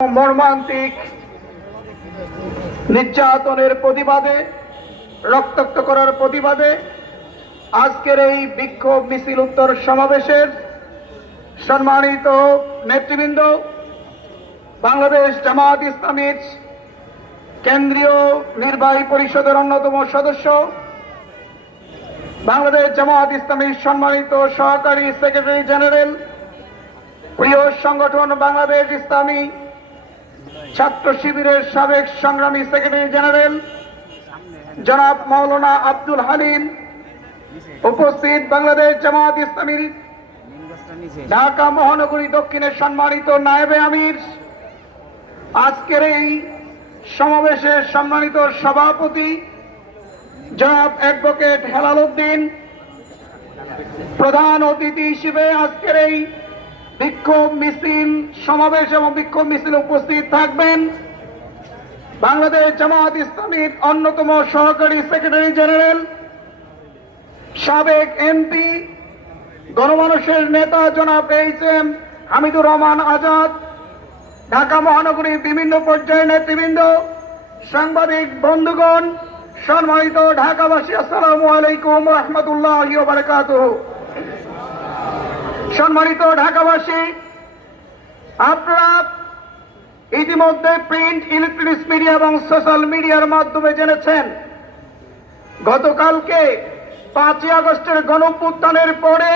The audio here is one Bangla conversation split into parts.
মর্মান্তিক নির্যাতনের প্রতিবাদে, রক্তাক্ত করার প্রতিবাদে আজকের এই বিক্ষোভ মিছিল উত্তর সমাবেশের সম্মানিত নেতৃবৃন্দ, বাংলাদেশ জামাত ইসলামীর কেন্দ্রীয় নির্বাহী পরিষদের অন্যতম সদস্য, বাংলাদেশ জামাত ইসলামীর সম্মানিত সহকারী সেক্রেটারি জেনারেল, প্রিয় সংগঠন বাংলাদেশ ইসলামী ছাত্র শিবিরের সাবেক সংগ্রামী সেক্রেটারি জেনারেল জনাব মৌলানা আব্দুল হালিম উপস্থিত বাংলাদেশ জামাত ইসলামীর ঢাকা মহানগরী দক্ষিণের সম্মানিত নায়েবে আমির। আজকের এই সমাবেশের সম্মানিত সভাপতি জনাব অ্যাডভোকেট হেলাল উদ্দিন, প্রধান অতিথি হিসেবে আজকের এই বিক্ষোভ মিছিল, সমাবেশ এবং বিক্ষোভ মিছিল উপস্থিত থাকবেন বাংলাদেশ জামাত ইসলামীর অন্যতম সহকারী সেক্রেটারি জেনারেল, সাবেক এমপি, গণমানুষের নেতা জনাব এইচ এম হামিদুর রহমান আজাদ, ঢাকা মহানগরীর বিভিন্ন পর্যায়ের নেতৃবৃন্দ, সাংবাদিক বন্ধুগণ, সম্মানিত ঢাকাবাসী, আসসালামু আলাইকুম রহমতুল্লাহ বারকাতুহ। সম্মানিত ঢাকাবাসী, আপনারা ইতিমধ্যে প্রিন্ট ইলেকট্রনিক্স মিডিয়া এবং সোশ্যাল মিডিয়ার মাধ্যমে জেনেছেন, গতকালকে পাঁচই আগস্টের গণপুত্থানের পরে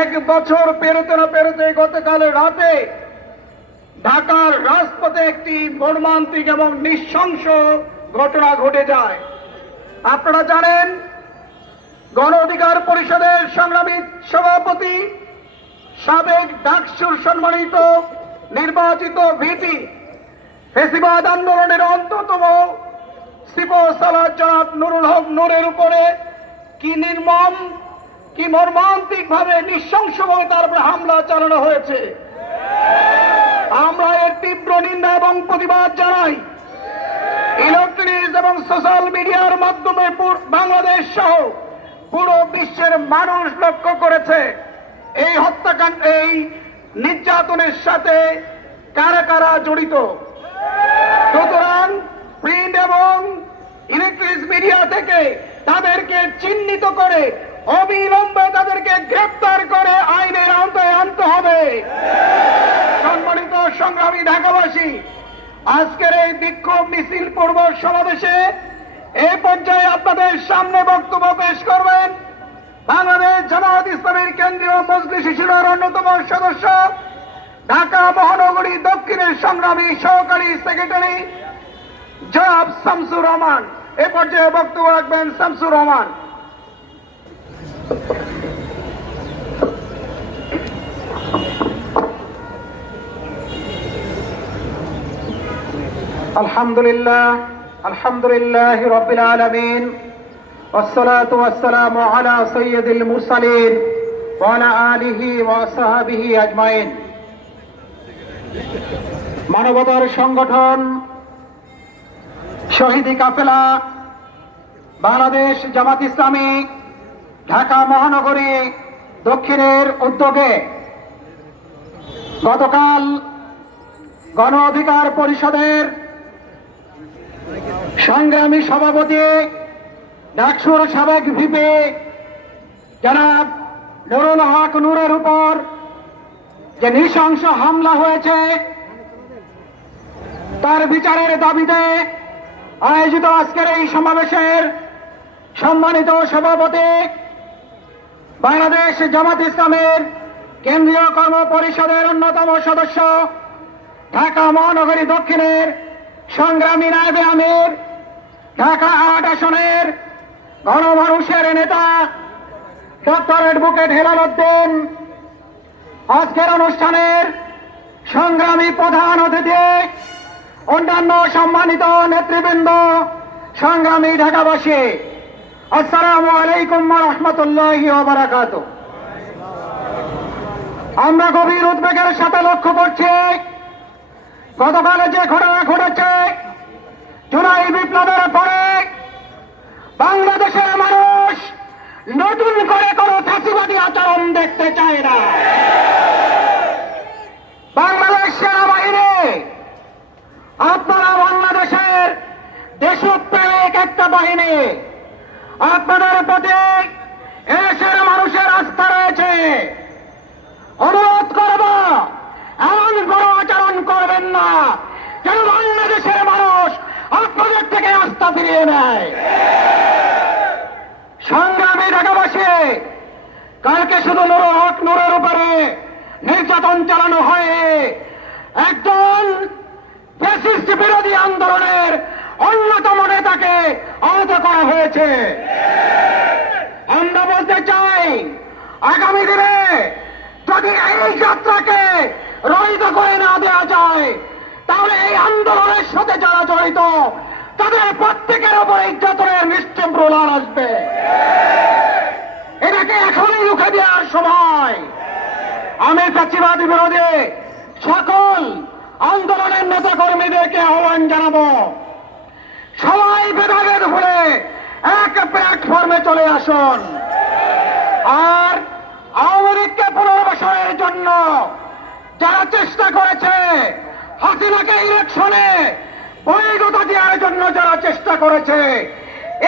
এক বছর পেরোতে না পেরোতে গতকাল রাতে ঢাকার রাজপথে একটি মর্মান্তিক এবং নৃশংস ঘটনা ঘটে যায়। আপনারা জানেন, গণ অধিকার পরিষদের সংগ্রামী সভাপতি সাবেক ডাকসুর সম্মানিত নির্বাচিত ভিপি ফেসিবাদ আন্দোলনের অন্যতম সিপো সালাদ জনাব নুরুল হক নূরের উপরে কি নির্মম, কি মর্মান্তিক ভাবে নৃশংসভাবে তার উপরে হামলা চালানো হয়েছে। আমরা এর তীব্র নিন্দা এবং প্রতিবাদ জানাই। ইলেকট্রনিক্স এবং সোশ্যাল মিডিয়ার মাধ্যমে বাংলাদেশ সহ পুরো বিশ্বের মানুষ লক্ষ্য করেছে। এই হত্যাকাণ্ড, এই নির্যাতনের সাথে কারা কারা জড়িত? সুতরাং প্রিন্ট এবং ইলেকট্রিক মিডিয়া থেকে তাদেরকে চিহ্নিত করে, অবিলম্বে তাদেরকে গ্রেপ্তার করে আইনের আওতায় আনতে হবে। সম্মানিত সংগ্রামী ঢাকাবাসী, আজকের এই বিক্ষোভ মিছিল পূর্ব সমাবেশে এই পর্যায়ে আপনাদের সামনে বক্তব্য পেশ করবেন বাংলাদেশ জামায়াত ইসলামের কেন্দ্রীয় মজলিস শিশুরার অন্যতম সদস্য, ঢাকা মহানগরী দক্ষিণের সংগ্রামী সহকারী সেক্রেটারি জনাব শামসুর রহমান। এ পর্যায়ে বক্তব্য রাখবেন শামসুর রহমান। আলহামদুলিল্লাহ আলহামদুলিল্লাহ রবিল আলমিন। والصلاة والسلام على سيد المرسلين وعلى آله وصحبه أجمعين মানবতার সংগঠন শহীদি কাফেলা বাংলাদেশ জামাত ইসলামী ঢাকা মহানগরী দক্ষিণের উদ্যোগে গতকাল গণ অধিকার পরিষদের সংগ্রামী সভাপতি ডাকসুর সাবেক ভিপি জনাব নুরুল হক নূরের উপর যে নৃশংস হামলা হয়েছে, তার বিচারের দাবিতে আয়োজিত আজকের এই সমাবেশের সম্মানিত সভাপতি বাংলাদেশ জামাত ইসলামের কেন্দ্রীয় কর্ম পরিষদের অন্যতম সদস্য ঢাকা মহানগরী দক্ষিণের সংগ্রামী নায়বে আমির, ঢাকা আট আসনের গণমানুষের নেতা, ডক্টর অ্যাডভোকেট হেলাল উদ্দিন। আজকের অনুষ্ঠানের সংগ্রামী প্রধান অতিথি, অন্যান্য সম্মানিত নেতৃবৃন্দ, সংগ্রামী ঢাকাবাসী, আসসালামু আলাইকুম রহমতুল্লাহ বারাকাত আমরা গভীর উদ্বেগের সাথে লক্ষ্য করছি, গতকালে যে ঘটনা ঘটেছে, জুলাই বিপ্লবের পরে বাংলাদেশের মানুষ নতুন করে কোনো ফাঁসিবাদী আচরণ দেখতে চায় না। বাংলাদেশ সেনাবাহিনী, আপনারা বাংলাদেশের দেশপ্রেমিক একটা বাহিনী, আপনাদের প্রতি এসের মানুষের আস্থা রয়েছে। অনুরোধ করব, এমন বড় আচরণ করবেন না যেন বাংলাদেশের মানুষ আপনাদের থেকে আস্থা ফিরিয়ে নেয়। সংগ্রামী ঢাকাবাসী, কালকে শুধু নুর হক নুরের উপরে নির্যাতন চালানো হয়। একজন ফ্যাসিস্ট বিরোধী আন্দোলনের অন্যতম নেতাকে আহত করা হয়েছে। আমরা বলতে চাই, আগামী দিনে যদি এই যাত্রাকে রহিত করে না দেওয়া যায়, তাহলে এই আন্দোলনের সাথে যারা জড়িত তাদের প্রত্যেকের উপর নির্যাতনের নিশ্চয় প্রলার আসবে। এটাকে এখনই রুখে দেওয়ার সময়। আমি প্রাচীবাদী বিরোধী সকল আন্দোলনের নেতা কর্মীদেরকে আহ্বান জানাব। সবাই ভেদাভেদ ভুলে এক প্ল্যাটফর্মে চলে আসুন। আর আওয়ামী লীগকে পুনর্বাসনের জন্য যারা চেষ্টা করেছে হাসিনাকে ইলেকশনে বৈধতা দেওয়ার জন্য যারা চেষ্টা করেছে,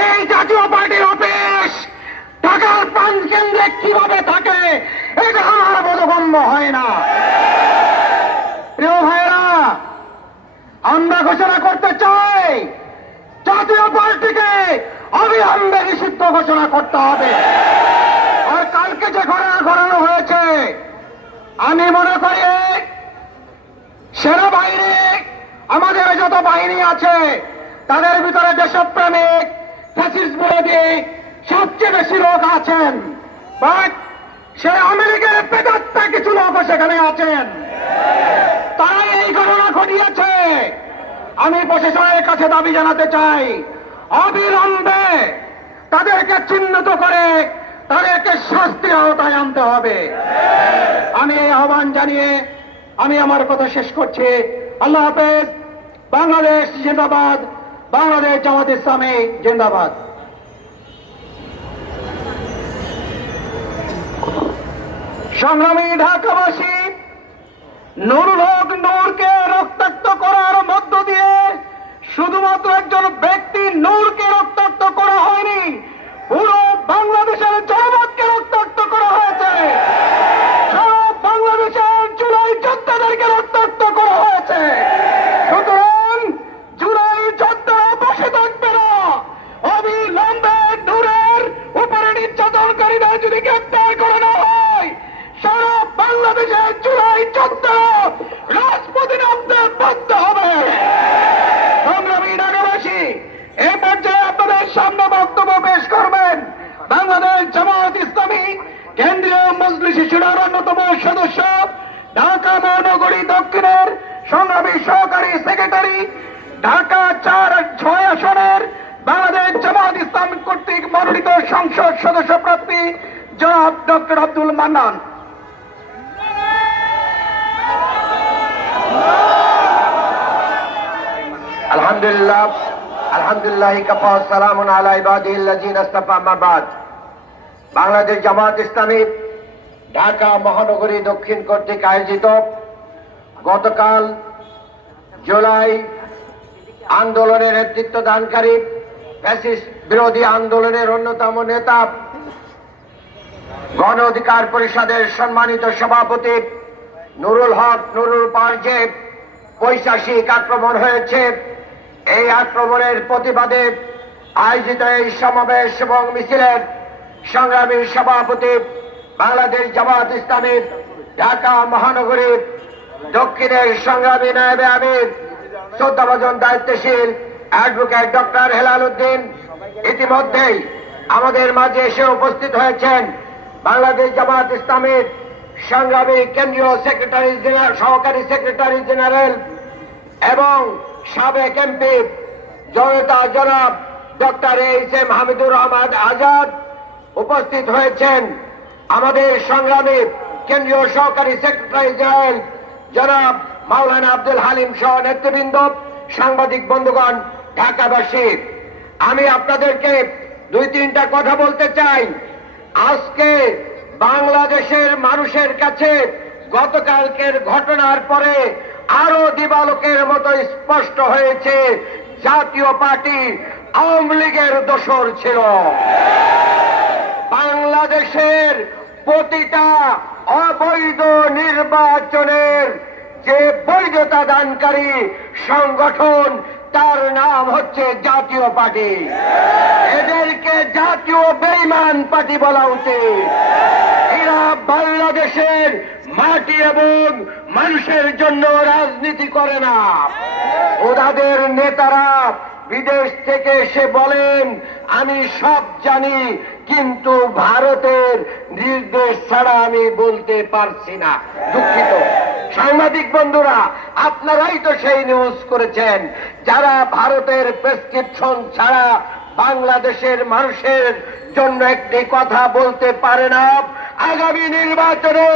এই জাতীয় পার্টির অফিস, ঢাকার প্রাণ কেন্দ্রে কীভাবে থাকে, এটা আমার বোধগম্য হয় না। প্রিয় ভাইরা আমরা ঘোষণা করতে চাই, জাতীয় পার্টিকে অবিলম্বে নিষিদ্ধ ঘোষণা করতে হবে। আর কালকে যে ঘটনা ঘটানো হয়েছে, আমি মনে করি সেনাবাহিনী আমাদের যত বাহিনী আছে, তাদের ভিতরে দেশপ্রেমিক ফ্যাসিস্ট বিরোধী, সবচেয়ে বেশি লোক আছেন। বাট সে আমেরিকার পেটাত্তা কিছু লোক সেখানে আছেন। তারা এই ঘটনা ঘটিয়েছে। আমি প্রশাসনের কাছে দাবি জানাতে চাই, অবিলম্বে তাদেরকে চিহ্নিত করে তাদেরকে শাস্তির আওতায় আনতে হবে। আমি এই আহ্বান জানিয়ে আমি আমার কথা শেষ করছি। আল্লাহ হাফেজ, বাংলাদেশ জিন্দাবাদ, বাংলাদেশ জামাত ইসলামী জিন্দাবাদ। সংগ্রামী ঢাকাবাসী, নুরুল হক নূরকে রক্তাক্ত করার মধ্য দিয়ে শুধুমাত্র একজন ব্যক্তি নূরকে রক্তাক্ত করা হয়নি পুরো বাংলাদেশের জনমতকে রক্তাক্ত করা হয়েছে সারা বাংলাদেশের জুলাই যোদ্ধাদেরকে রক্তাক্ত করা হয়েছে সুতরাং জুলাই যোদ্ধারা বসে থাকবে না অবিলম্বে নূরের উপরে নির্যাতনকারীরা যদি গ্রেপ্তার করে না হয় সারা জুলাই যোদ্ধা রাজপথে নামতে বাধ্য হবে। সংগ্রামী ঢাকাবাসী এই পর্যায়ে আপনাদের সামনে বক্তব্য পেশ করবেন বাংলাদেশ জামাত ইসলামী কেন্দ্রীয় মজলিস শিশুরার অন্যতম সদস্য, ঢাকা মহানগরী দক্ষিণের সংগ্রামী সহকারী সেক্রেটারি, ঢাকা চার ছয় আসনের বাংলাদেশ জামাত ইসলাম কর্তৃক মনোনীত সংসদ সদস্য প্রার্থী জনাব ডক্টর আব্দুল মান্নান। আলহামদুলিল্লাহ আলহামদুলিল্লাহ কাফা সালাম আলা বাদ। বাংলাদেশ জামাত ইসলামী ঢাকা মহানগরী দক্ষিণ কর্তৃক আয়োজিত গতকাল জুলাই আন্দোলনের নেতৃত্ব দানকারী ফ্যাসিস্ট বিরোধী আন্দোলনের অন্যতম নেতা, গণ অধিকার পরিষদের সম্মানিত সভাপতি নুরুল হক নুরুল পারজে পৈশাসিক আক্রমণ হয়েছে। এই আক্রমণের প্রতিবাদে আয়োজিত এই সমাবেশ এবং মিছিলের সংগ্রামী সভাপতি বাংলাদেশ জামাত ইসলামীর ঢাকা মহানগরীর দক্ষিণের সংগ্রামী নায়বে আমির, শ্রদ্ধাভাজন দায়িত্বশীল অ্যাডভোকেট ডক্টর হেলাল উদ্দিন। ইতিমধ্যেই আমাদের মাঝে এসে উপস্থিত হয়েছেন বাংলাদেশ জামাত ইসলামের সংগ্রামী কেন্দ্রীয় সেক্রেটারি সহকারী সেক্রেটারি জেনারেল এবং সাবেক এমপি, জনতা জনাব doctor H M Hamidur Rahman Azad উপস্থিত হয়েছেন। আমাদের সংগ্রামী কেন্দ্রীয় সহকারী সেক্রেটারি জেনারেল জনাব মাওলানা আব্দুল হালিম সহ নেতৃবৃন্দ, সাংবাদিক বন্ধুগণ, ঢাকাবাসী, আমি আপনাদেরকে দুই তিনটা কথা বলতে চাই। আজকে বাংলাদেশের মানুষের কাছে গতকালকের ঘটনার পরে আরও দিবালোকের মতো স্পষ্ট হয়েছে, জাতীয় পার্টি আওয়ামী লীগের দোসর ছিল। বাংলাদেশের প্রতিটা অবৈধ নির্বাচনের যে বৈধতা দানকারী সংগঠন তার নাম হচ্ছে জাতীয় পার্টি। এদেরকে জাতীয় বেইমান পার্টি বলা উচিত। এরা বাংলাদেশের মাটি এবং মানুষের জন্য রাজনীতি করে না। ওনাদের নেতারা বিদেশ থেকে এসে বলেন, আমি সব জানি, কিন্তু ভারতের নির্দেশ ছাড়া আমি বলতে পারছি না। দুঃখিত। সাংবাদিক বন্ধুরা, আপনারাই তো সেই নিউজ করেছেন। যারা ভারতের প্রেসক্রিপশন ছাড়া বাংলাদেশের মানুষের জন্য একটি কথা বলতে পারে না, আগামী নির্বাচনে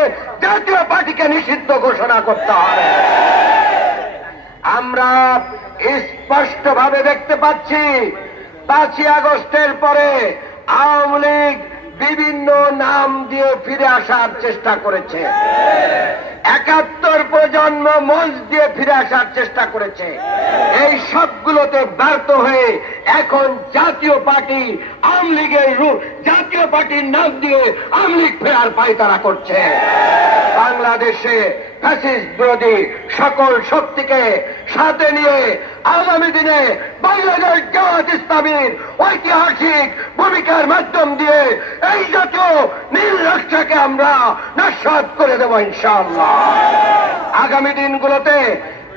জাতীয় পার্টিকে নিষিদ্ধ ঘোষণা করতে হবে। আমরা স্পষ্ট ভাবে দেখতে পাচ্ছি, পাঁচই আগস্টের পরে আওয়ামী লীগ বিভিন্ন নাম দিয়ে ফিরে আসার চেষ্টা করেছে। একাত্তর প্রজন্ম মঞ্চ দিয়ে ফিরে আসার চেষ্টা করেছে। এই সবগুলোতে ব্যর্থ হয়ে এখন জাতীয় পার্টি আওয়ামী লীগের জাতীয় পার্টির নাম দিয়ে আওয়ামী লীগ ফেরার পায়তারা করছে। বাংলাদেশে ফ্যাসিস্ট বিরোধী সকল শক্তিকে সাথে নিয়ে আগামী দিনে বাংলাদেশ জামাত ইসলামীর ঐতিহাসিক ভূমিকার মাধ্যম দিয়ে এই জাতীয় নীল রাষ্ট্রকে আমরা নস্বাদ করে দেবো ইনশাআল্লাহ। আগামী দিনগুলোতে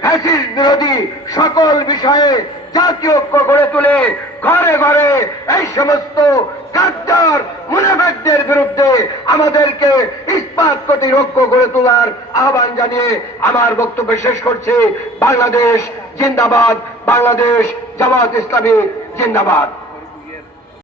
ফ্যাসিস্ট বিরোধী সকল বিষয়ে জাতীয় ঐক্য গড়ে তুলে ঘরে ঘরে এই সমস্ত গাদ্দার মুনাফেকদের বিরুদ্ধে আমাদেরকে ইস্পাত প্রতিরক্ষ গড়ে তোলার আহ্বান জানিয়ে আমার বক্তব্য শেষ করছি। বাংলাদেশ জিন্দাবাদ। বাংলাদেশ জামাত ইসলামী জিন্দাবাদ।